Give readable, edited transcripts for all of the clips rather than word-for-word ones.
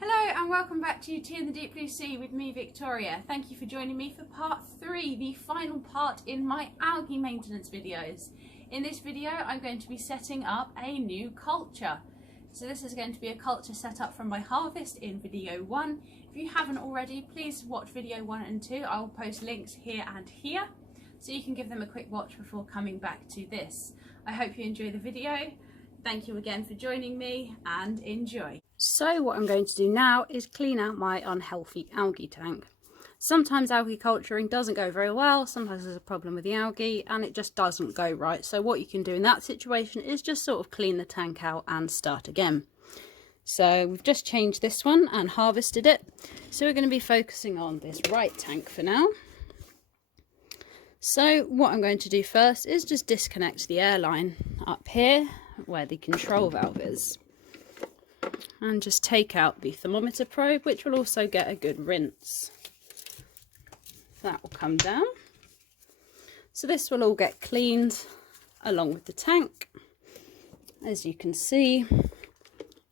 Hello and welcome back to Tea in the Deep Blue Sea with me, Victoria. Thank you for joining me for part 3, the final part in my algae maintenance videos. In this video I'm going to be setting up a new culture. So this is going to be a culture set up from my harvest in video 1. If you haven't already, please watch video 1 and 2. I will post links here and here so you can give them a quick watch before coming back to this. I hope you enjoy the video. Thank you again for joining me and enjoy. So what I'm going to do now is clean out my unhealthy algae tank. Sometimes algae culturing doesn't go very well, sometimes there's a problem with the algae and it just doesn't go right. So what you can do in that situation is just sort of clean the tank out and start again. So we've just changed this one and harvested it. So we're going to be focusing on this right tank for now. So what I'm going to do first is just disconnect the airline up here where the control valve is. And just take out the thermometer probe, which will also get a good rinse. That will come down. So this will all get cleaned along with the tank. As you can see,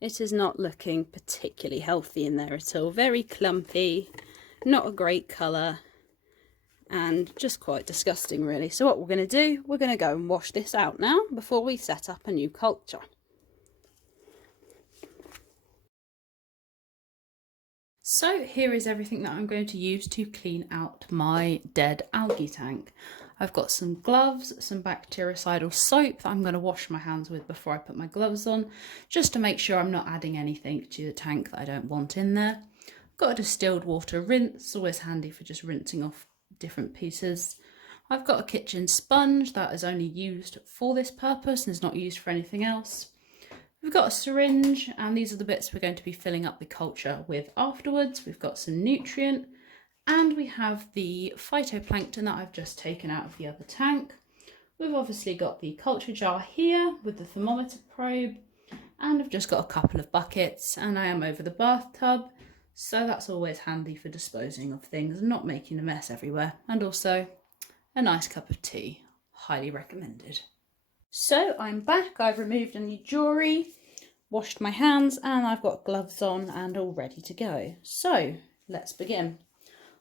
it is not looking particularly healthy in there at all. Very clumpy, not a great colour, and just quite disgusting really. So what we're going to do, we're going to go and wash this out now before we set up a new culture. So here is everything that I'm going to use to clean out my dead algae tank. I've got some gloves, some bactericidal soap that I'm going to wash my hands with before I put my gloves on, just to make sure I'm not adding anything to the tank that I don't want in there. I've got a distilled water rinse, always handy for just rinsing off different pieces. I've got a kitchen sponge that is only used for this purpose and is not used for anything else. We've got a syringe, and these are the bits we're going to be filling up the culture with afterwards. We've got some nutrient, and we have the phytoplankton that I've just taken out of the other tank. We've obviously got the culture jar here with the thermometer probe, and I've just got a couple of buckets, and I am over the bathtub, so that's always handy for disposing of things and not making a mess everywhere. And also a nice cup of tea, highly recommended. So I'm back, I've removed any jewellery, washed my hands, and I've got gloves on and all ready to go. So let's begin.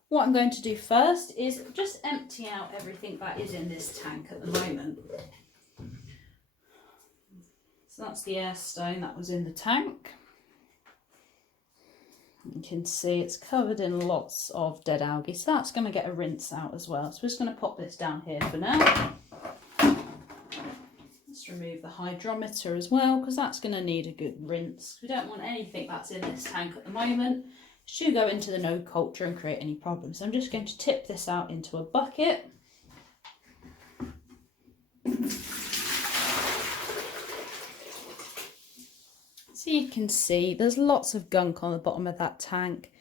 What I'm going to do first is just empty out everything that is in this tank at the moment. So that's the air stone that was in the tank. You can see it's covered in lots of dead algae, so that's going to get a rinse out as well. So we're just going to pop this down here for now. Let's remove the hydrometer as well, because that's going to need a good rinse. We don't want anything that's in this tank at the moment to go into the no culture and create any problems. So I'm just going to tip this out into a bucket. So you can see there's lots of gunk on the bottom of that tank.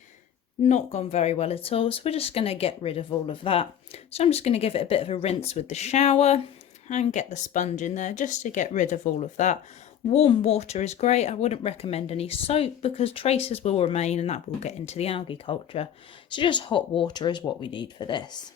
Not gone very well at all. So we're just going to get rid of all of that. So I'm just going to give it a bit of a rinse with the shower and get the sponge in there just to get rid of all of that. Warm water is great. I wouldn't recommend any soap because traces will remain and that will get into the algae culture. So just hot water is what we need for this.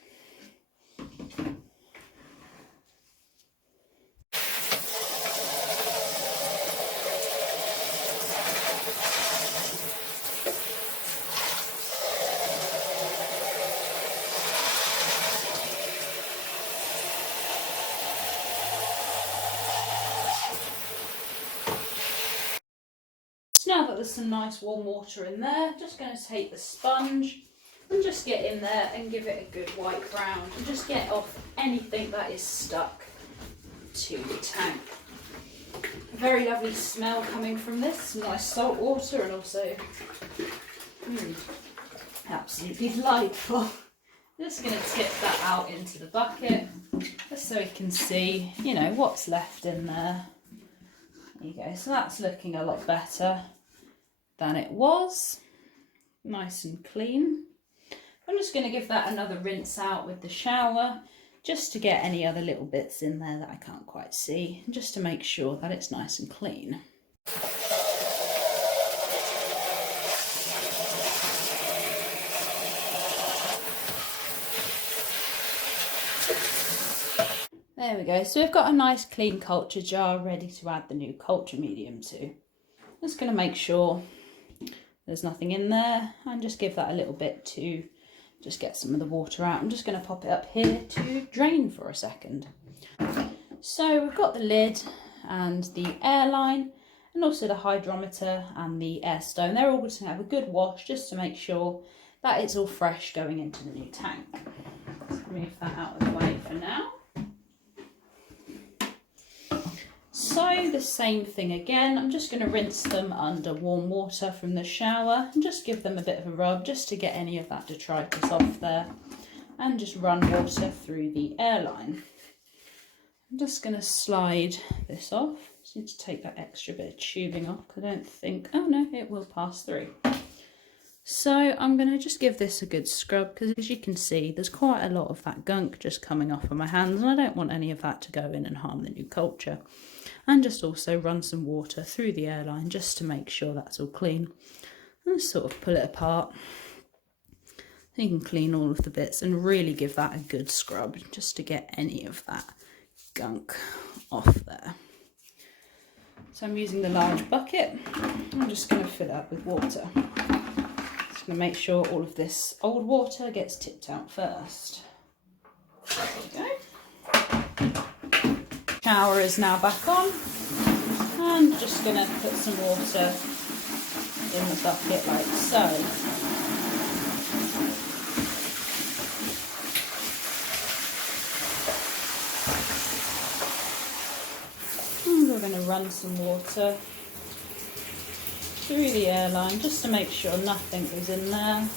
Now that there's some nice warm water in there, just going to take the sponge and just get in there and give it a good wipe round and just get off anything that is stuck to the tank. A very lovely smell coming from this, some nice salt water, and also absolutely delightful. Just going to tip that out into the bucket just so we can see, you know, what's left in there. There you go, so that's looking a lot better than it was, nice and clean. I'm just going to give that another rinse out with the shower just to get any other little bits in there that I can't quite see, just to make sure that it's nice and clean. There we go, so we've got a nice clean culture jar ready to add the new culture medium to. Just going to make sure there's nothing in there, and just give that a little bit to just get some of the water out. I'm just going to pop it up here to drain for a second. So we've got the lid and the air line, and also the hydrometer and the air stone. They're all going to have a good wash just to make sure that it's all fresh going into the new tank. Let's move that out of the way for now. So the same thing again, I'm just going to rinse them under warm water from the shower and just give them a bit of a rub just to get any of that detritus off there, and just run water through the airline. I'm just going to slide this off. Just need to take that extra bit of tubing off because I don't think, oh no, it will pass through. So I'm going to just give this a good scrub because, as you can see, there's quite a lot of that gunk just coming off of my hands, and I don't want any of that to go in and harm the new culture. And just also run some water through the airline just to make sure that's all clean, and sort of pull it apart so you can clean all of the bits and really give that a good scrub just to get any of that gunk off there. So I'm using the large bucket. I'm just going to fill it up with water. Just going to make sure all of this old water gets tipped out first. There we go. Shower is now back on, and just going to put some water in the bucket like so. And we're going to run some water through the airline just to make sure nothing is in there.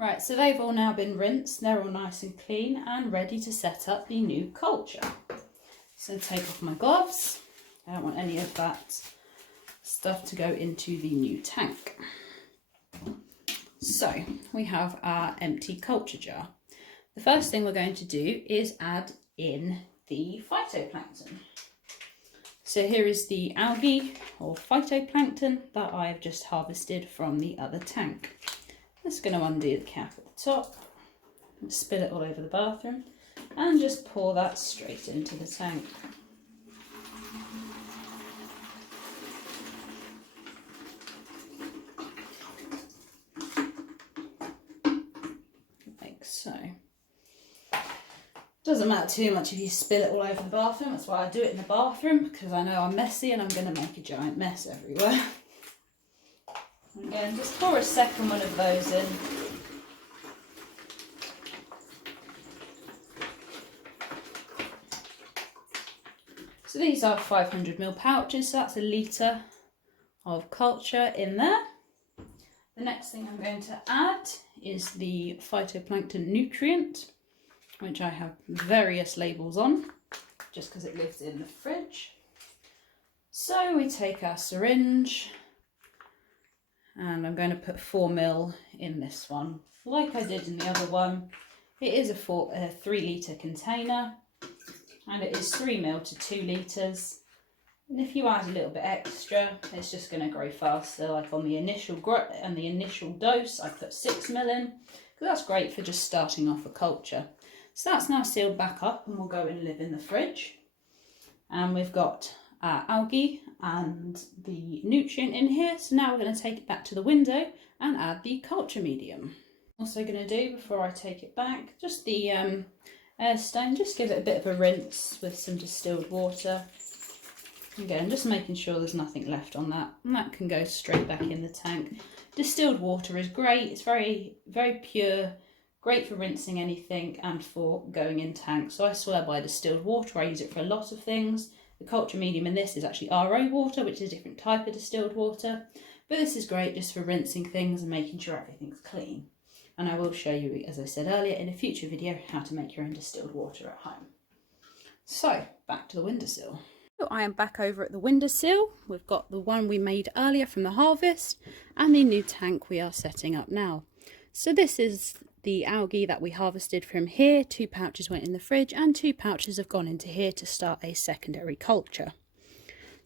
Right, so they've all now been rinsed, they're all nice and clean and ready to set up the new culture. So take off my gloves. I don't want any of that stuff to go into the new tank. So we have our empty culture jar. The first thing we're going to do is add in the phytoplankton. So here is the algae or phytoplankton that I've just harvested from the other tank. Just going to undo the cap at the top and spill it all over the bathroom and just pour that straight into the tank. Like so. Doesn't matter too much if you spill it all over the bathroom. That's why I do it in the bathroom, because I know I'm messy and I'm going to make a giant mess everywhere. Again, just pour a second one of those in. So these are 500ml pouches, so that's a litre of culture in there. The next thing I'm going to add is the phytoplankton nutrient, which I have various labels on, just because it lives in the fridge. So we take our syringe, and I'm going to put 4ml in this one. Like I did in the other one, it is a 3 litre container, and it is 3ml to 2 litres. And if you add a little bit extra, it's just going to grow faster. Like on the initial dose, I put 6ml in, because that's great for just starting off a culture. So that's now sealed back up and will go and live in the fridge. And we've got our algae and the nutrient in here. So now we're going to take it back to the window and add the culture medium. Also going to do, before I take it back, just the air stone. Just give it a bit of a rinse with some distilled water. Again, just making sure there's nothing left on that, and that can go straight back in the tank. Distilled water is great. It's very, very pure. Great for rinsing anything and for going in tanks. So I swear by distilled water. I use it for a lot of things. The culture medium in this is actually RO water, which is a different type of distilled water. But this is great just for rinsing things and making sure everything's clean. And I will show you, as I said earlier, in a future video, how to make your own distilled water at home. So, back to the windowsill. So I am back over at the windowsill. We've got the one we made earlier from the harvest and the new tank we are setting up now. So this is the algae that we harvested from here. 2 pouches went in the fridge and 2 pouches have gone into here to start a secondary culture.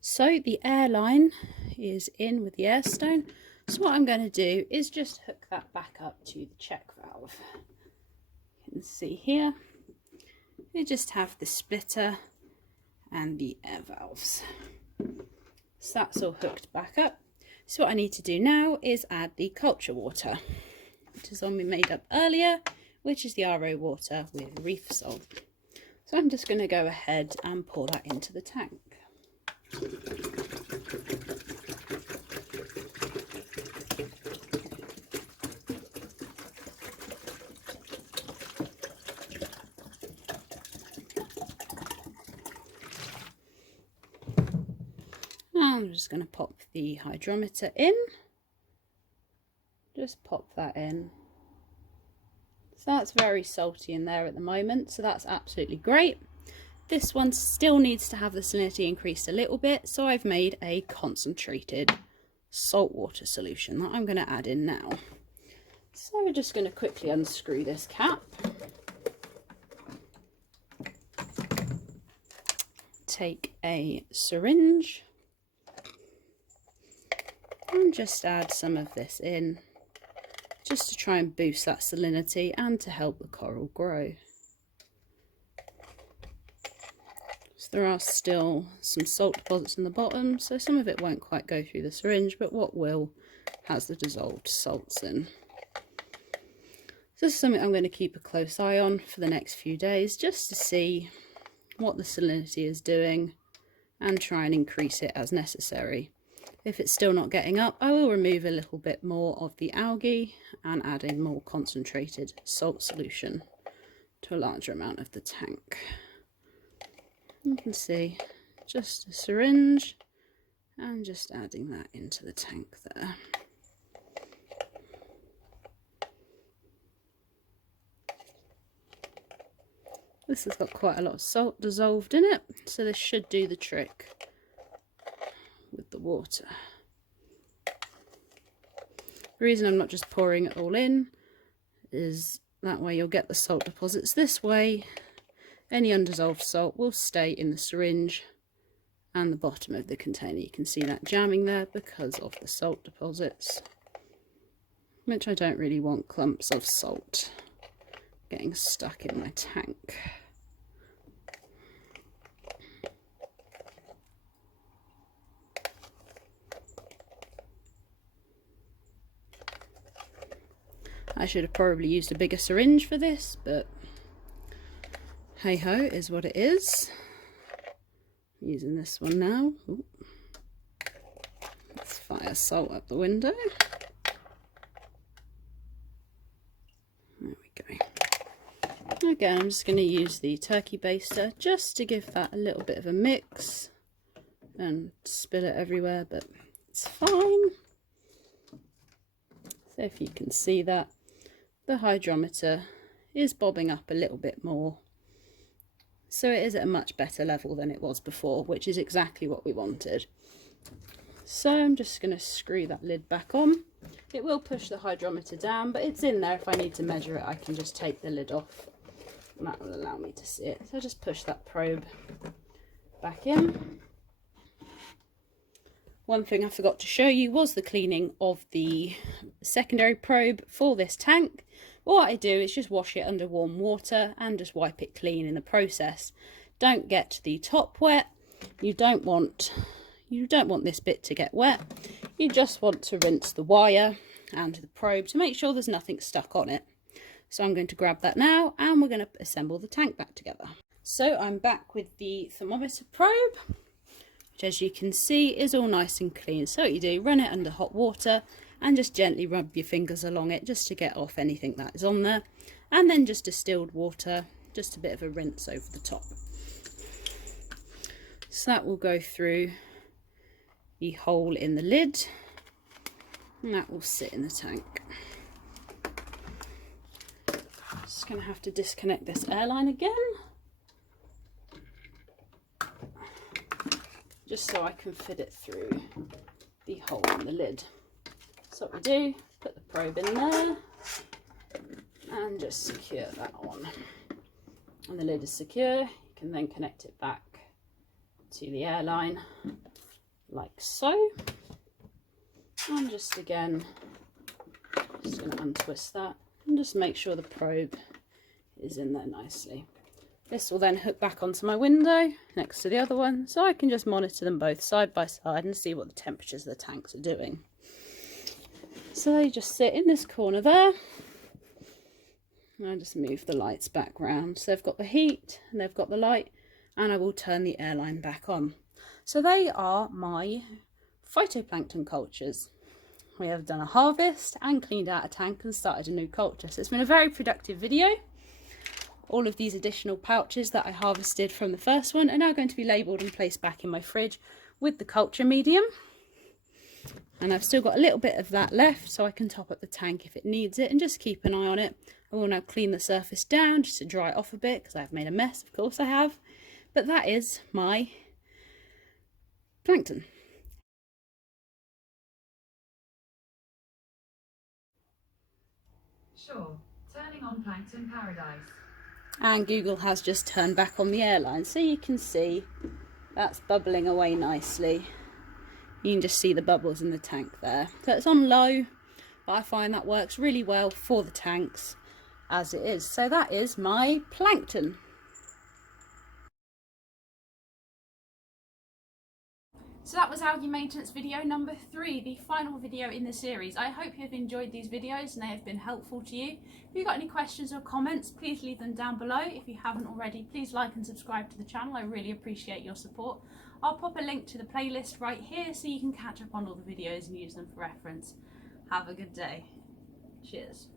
So the air line is in with the air stone. So what I'm going to do is just hook that back up to the check valve. You can see here, we just have the splitter and the air valves. So that's all hooked back up. So what I need to do now is add the culture water, which is one we made up earlier, which is the RO water with reef salt. So I'm just going to go ahead and pour that into the tank. I'm just going to pop the hydrometer in. Just pop that in. So that's very salty in there at the moment, so that's absolutely great. This one still needs to have the salinity increased a little bit, so I've made a concentrated saltwater solution that I'm going to add in now. So we're just going to quickly unscrew this cap. Take a syringe and just add some of this in, just to try and boost that salinity and to help the coral grow. So there are still some salt deposits in the bottom, so some of it won't quite go through the syringe, but what will has the dissolved salts in. So this is something I'm going to keep a close eye on for the next few days, just to see what the salinity is doing and try and increase it as necessary. If it's still not getting up, I will remove a little bit more of the algae and add a more concentrated salt solution to a larger amount of the tank. You can see just a syringe and just adding that into the tank there. This has got quite a lot of salt dissolved in it, so this should do the trick with the water. The reason I'm not just pouring it all in is that way you'll get the salt deposits this way. Any undissolved salt will stay in the syringe and the bottom of the container. You can see that jamming there because of the salt deposits, which I don't really want clumps of salt getting stuck in my tank. I should have probably used a bigger syringe for this, but hey ho, is what it is. I'm using this one now. Ooh. Let's fire salt up the window. There we go. Again, I'm just going to use the turkey baster just to give that a little bit of a mix and spill it everywhere, but it's fine. So if you can see that, the hydrometer is bobbing up a little bit more. So it is at a much better level than it was before, which is exactly what we wanted. So I'm just going to screw that lid back on. It will push the hydrometer down, but it's in there. If I need to measure it, I can just take the lid off and that will allow me to see it. So just push that probe back in. One thing I forgot to show you was the cleaning of the secondary probe for this tank. What I do is just wash it under warm water and just wipe it clean in the process. Don't get the top wet. You don't want this bit to get wet. You just want to rinse the wire and the probe to make sure there's nothing stuck on it. So I'm going to grab that now and we're going to assemble the tank back together. So I'm back with the thermometer probe, which as you can see is all nice and clean. So what you do, run it under hot water and just gently rub your fingers along it just to get off anything that is on there. And then just distilled water, just a bit of a rinse over the top. So that will go through the hole in the lid and that will sit in the tank. Just going to have to disconnect this airline again, just so I can fit it through the hole in the lid. So what we do, put the probe in there and just secure that on. And the lid is secure. You can then connect it back to the airline like so. And just again, just going to untwist that and just make sure the probe is in there nicely. This will then hook back onto my window next to the other one, so I can just monitor them both side by side and see what the temperatures of the tanks are doing. So they just sit in this corner there. And I just move the lights back round. So they've got the heat and they've got the light, and I will turn the airline back on. So they are my phytoplankton cultures. We have done a harvest and cleaned out a tank and started a new culture. So it's been a very productive video. All of these additional pouches that I harvested from the first one are now going to be labelled and placed back in my fridge with the culture medium. And I've still got a little bit of that left, so I can top up the tank if it needs it and just keep an eye on it. I will now clean the surface down just to dry it off a bit because I've made a mess, of course I have. But that is my plankton. Sure, turning on Plankton Paradise. And Google has just turned back on the airline, so you can see that's bubbling away nicely. You can just see the bubbles in the tank there. So it's on low, but I find that works really well for the tanks as it is. So that is my plankton. So that was algae maintenance video number 3, the final video in the series. I hope you have enjoyed these videos and they have been helpful to you. If you've got any questions or comments, please leave them down below. If you haven't already, please like and subscribe to the channel. I really appreciate your support. I'll pop a link to the playlist right here so you can catch up on all the videos and use them for reference. Have a good day. Cheers.